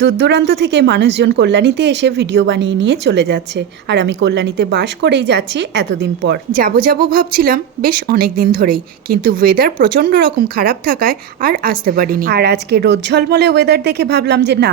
দূর দূরান্ত থেকে মানুষজন কল্যাণীতে এসে ভিডিও বানিয়ে নিয়ে চলে যাচ্ছে, আর আমি কল্যাণীতে বাস করেই যাচ্ছি এতদিন পর। যাবো ভাবছিলাম বেশ অনেক দিন ধরেই, কিন্তু ওয়েদার প্রচণ্ড রকম খারাপ থাকায় আর আসতে পারিনি। আর আজকে রোদ ঝলমলে ওয়েদার দেখে ভাবলাম যে না,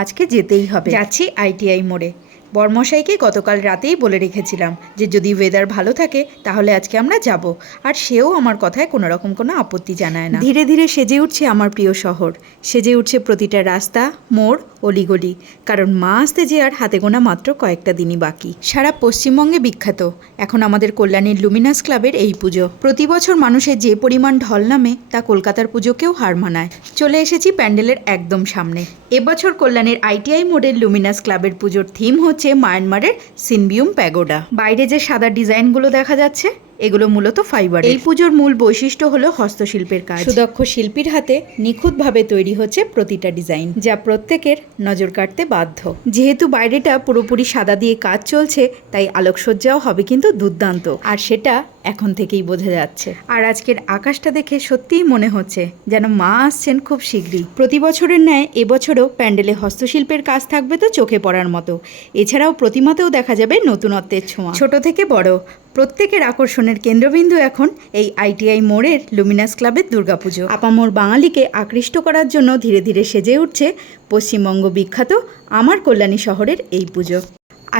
আজকে যেতেই হবে। যাচ্ছি আইটিআই মোড়ে। বরমশাইকে গতকাল রাতেই বলে রেখেছিলাম যে যদি ওয়েদার ভালো থাকে তাহলে আজকে আমরা যাব, আর সেও আমার কথায় কোনো রকম কোনো আপত্তি জানায় না। ধীরে ধীরে সেজে উঠছে আমার প্রিয় শহর, সেজে উঠছে প্রতিটা রাস্তা, মোড়, অলিগলি, কারণ মা আসতে যে আর হাতে গোনা মাত্র কয়েকটা দিনই বাকি। সারা পশ্চিমবঙ্গে বিখ্যাত এখন আমাদের কল্যাণীর লুমিনাস ক্লাবের এই পুজো। প্রতি বছর মানুষের যে পরিমাণ ঢল নামে তা কলকাতার পুজোকেও হার মানায়। চলে এসেছি প্যান্ডেলের একদম সামনে। এবছর কল্যাণীর আইটিআই মোড়ের লুমিনাস ক্লাবের পুজোর থিম হচ্ছে মায়ানমারের সিনবিউম প্যাগোডা। বাইরে যে সাদা ডিজাইনগুলো দেখা যাচ্ছে এগুলো মূলত ফাইবার। এই পুজোর মূল বৈশিষ্ট্য হলো হস্তশিল্পের কাজ। সুদক্ষ শিল্পীর হাতে নিখুঁতভাবে তৈরি হচ্ছে প্রতিটা ডিজাইন, যা প্রত্যেকের নজর কাটতে বাধ্য। যেহেতু বাইরেটা পুরোপুরি সাদা দিয়ে কাজ চলছে, তাই আলোকসজ্জাও হবে কিন্তু দুর্দান্ত, আর সেটা এখন থেকেই বোঝা যাচ্ছে। আর আজকের আকাশটা দেখে সত্যিই মনে হচ্ছে যেন মা আসছেন খুব শীঘ্রই। প্রতি বছরের ন্যায় এবছরও প্যান্ডেলে হস্তশিল্পের কাজ থাকবে তো চোখে পড়ার মতো। এছাড়াও প্রতিমাতেও দেখা যাবে নতুনত্বের ছোঁয়া। ছোট থেকে বড় প্রত্যেকের আকর্ষণের কেন্দ্রবিন্দু এখন এই আইটিআই মোড়ের লুমিনাস ক্লাবের দুর্গাপুজো। আপামোর বাঙালিকে আকৃষ্ট করার জন্য ধীরে ধীরে সেজে উঠছে পশ্চিমবঙ্গ বিখ্যাত আমার কল্যাণী শহরের এই পুজো।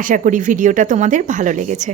আশা করি ভিডিওটা তোমাদের ভালো লেগেছে।